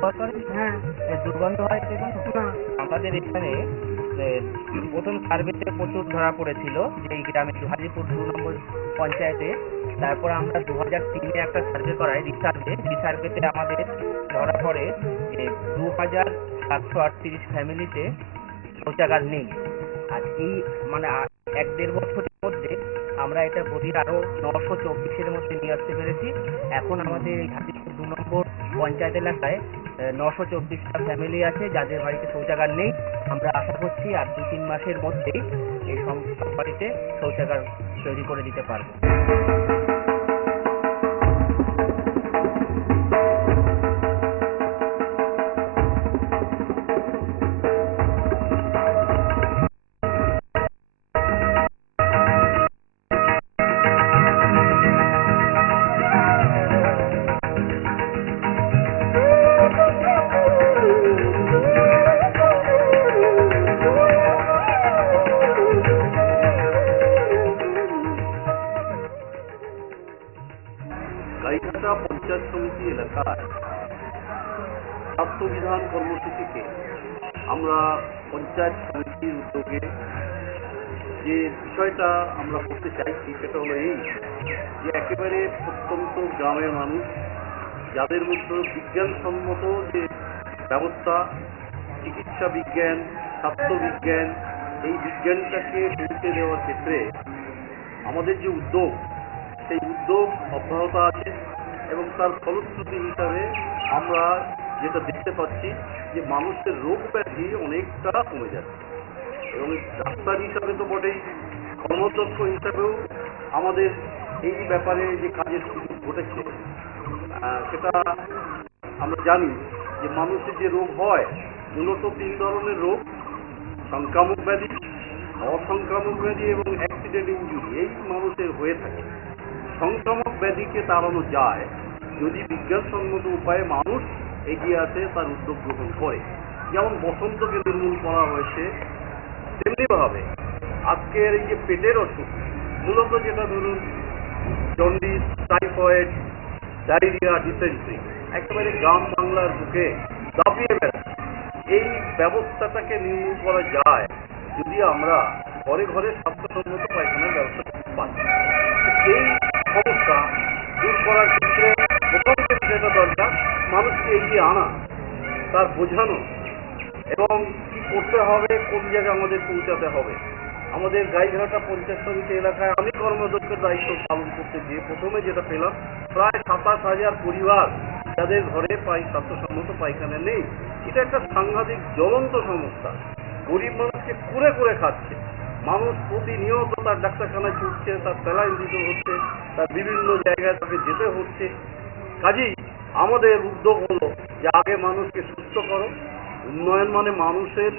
ব্যবহার করেন? হ্যাঁ। এর দুর্গন্ধ হয় সেগুলো? না। আমাদের এখানে প্রথম সার্ভেতে প্রচুর ধরা পড়েছিল যে এই গ্রামে হাজিপুর 2 নম্বর পঞ্চায়েতে। তারপর আমরা 2003-এ একটা সার্ভে করাই, রিসার্ভেতে আমাদের ধরা পড়ে যে 2738 ফ্যামিলিতে শৌচাগার নেই। আর এই মানে 1-1.5 বছরের মধ্যে আমরা এটা গতির আরো 924-এর মধ্যে নিয়ে আসতে পেরেছি। এখন আমাদের এই হাতিপুর 2 নম্বর পঞ্চায়েত এলাকায় 924টা ফ্যামিলি আছে যাদের বাড়িতে শৌচাগার নেই। আমরা আশা করছি আর 2-3 মাসের মধ্যেই এই সব বাড়িতে শৌচাগার তৈরি করে দিতে পারবো। গাইঘাটা পঞ্চায়েত সমিতি এলাকায় স্বাস্থ্যবিধান কর্মসূচিকে আমরা পঞ্চায়েত সমিতির উদ্যোগে যে বিষয়টা আমরা করতে চাইছি সেটা হলো এই যে একেবারে প্রত্যন্ত গ্রামের মানুষ যাদের মধ্যে বিজ্ঞানসম্মত যে ব্যবস্থা, চিকিৎসা বিজ্ঞান, স্বাস্থ্যবিজ্ঞান, এই বিজ্ঞানটাকে পৌঁছে দেওয়ার ক্ষেত্রে আমাদের যে উদ্যোগ সেই উদ্যোগ অব্যাহত আছে এবং তার ফলশ্রুতি হিসাবে আমরা যেটা দেখতে পাচ্ছি যে মানুষের রোগ ব্যাধি অনেকটা কমে যাচ্ছে এবং ডাক্তার হিসাবে তো বটেই, কর্মদক্ষ হিসাবেও আমাদের এই ব্যাপারে যে কাজের সুযোগ ঘটেছে সেটা আমরা জানি যে মানুষের যে রোগ হয় মূলত 3 ধরনের রোগ: সংক্রামক ব্যাধি, অসংক্রামক ব্যাধি এবং অ্যাক্সিডেন্ট ইনজুরি। এই মানুষের হয়ে থাকে। সংক্রামক ব্যাধিকে তাড়ানো যায় যদি বিজ্ঞানসম্মত উপায়ে মানুষ এগিয়ে আসে, তার উদ্যোগ গ্রহণ করে। যেমন বসন্তকে নির্মূল করা হয়েছে, তেমনিভাবে আজকের এই যে পেটের অসুখ, মূলত যেটা ধরুন জন্ডিস, টাইফয়েড, ডায়রিয়া, ডিসেন্ট্রি, একেবারে গ্রাম বাংলার বুকে দাপিয়ে বেড়াচ্ছে, এই ব্যবস্থাটাকে নির্মূল করা যায় যদি আমরা ঘরে ঘরে স্বাস্থ্যসম্মত পায়খানার ব্যবস্থা করতে পারি। এই সমস্যা দূর করার ক্ষেত্রে প্রথম যেটা দরকার মানুষকে এগিয়ে আনা, তার বোঝানো এবং কি করতে হবে, কোন জায়গায় আমাদের পৌঁছাতে হবে। আমাদের গাইঘাটা পঞ্চায়েত সমিতি এলাকায় আমি কর্মদক্ষের দায়িত্ব পালন করতে গিয়ে প্রথমে যেটা পেলাম, প্রায় 27,000 পরিবার যাদের ঘরে স্বাস্থ্যসম্মত পায়খানা নেই। এটা একটা সাংঘাতিক জ্বলন্ত সমস্যা। গরিব মানুষকে কুরে কুরে খাচ্ছে। মানুষ প্রতিনিয়ত তার ডাক্তারখানায় ছুটছে, তার স্যালাইন দিতে হচ্ছে, তার বিভিন্ন জায়গায় তাকে যেতে হচ্ছে। কাজেই আমাদের উদ্যোগ হলো যে আগে মানুষকে সুস্থ করো। উন্নয়ন মানে মানুষের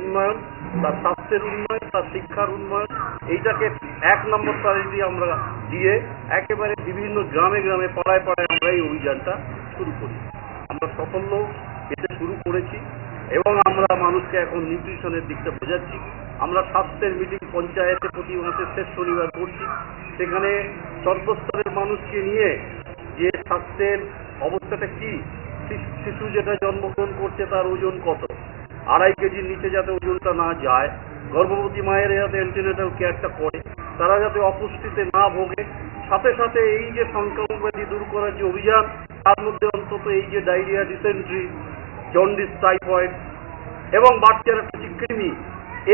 উন্নয়ন, তার স্বাস্থ্যের উন্নয়ন, তার শিক্ষার উন্নয়ন, এইটাকে 1 নম্বর প্রায়োরিটি আমরা দিয়ে একেবারে বিভিন্ন গ্রামে গ্রামে পাড়ায় পাড়ায় আমরা এই অভিযানটা শুরু করি। আমরা সাফল্য পেতে শুরু করেছি এবং আমরা মানুষকে এখন নিউট্রিশনের দিকটা বোঝাচ্ছি। আমরা স্বাস্থ্যের মিটিং পঞ্চায়েতে প্রতি মাসের শেষ শনিবার করছি। সেখানে সর্বস্তরের মানুষকে নিয়ে যে স্বাস্থ্যের অবস্থাটা কি, শিশু যেটা জন্মগ্রহণ করছে তার ওজন কত, 2.5 কেজির নিচে যাতে ওজনটা না যায়, গর্ভবতী মায়েরা যাতে অ্যান্টিনেটাল কেয়ারটা করে, তারা যাতে অপুষ্টিতে না ভোগে, সাথে সাথে এই যে সংক্রামক ব্যাধি দূর করার যে অভিযান, তার মধ্যে অন্তত এই যে ডায়রিয়া, ডিসেন্ট্রি, জন্ডিস, টাইফয়েড এবং বাচ্চার একটা কৃমি,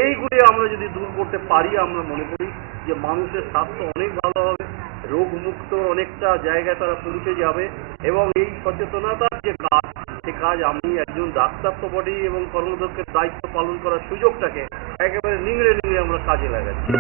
এইগুলি আমরা যদি দূর করতে পারি আমরা মনে করি যে মানুষের স্বাস্থ্য অনেক ভালো হবে, রোগমুক্ত অনেকটা জায়গায় তারা পৌঁছে যাবে এবং এই সচেতনতার যে কাজ, সে কাজ আমি একজন ডাক্তার তো বটেই এবং কর্মদক্ষের দায়িত্ব পালন করার সুযোগটাকে একেবারে নিংড়ে নিংড়ে আমরা কাজে লাগাচ্ছি।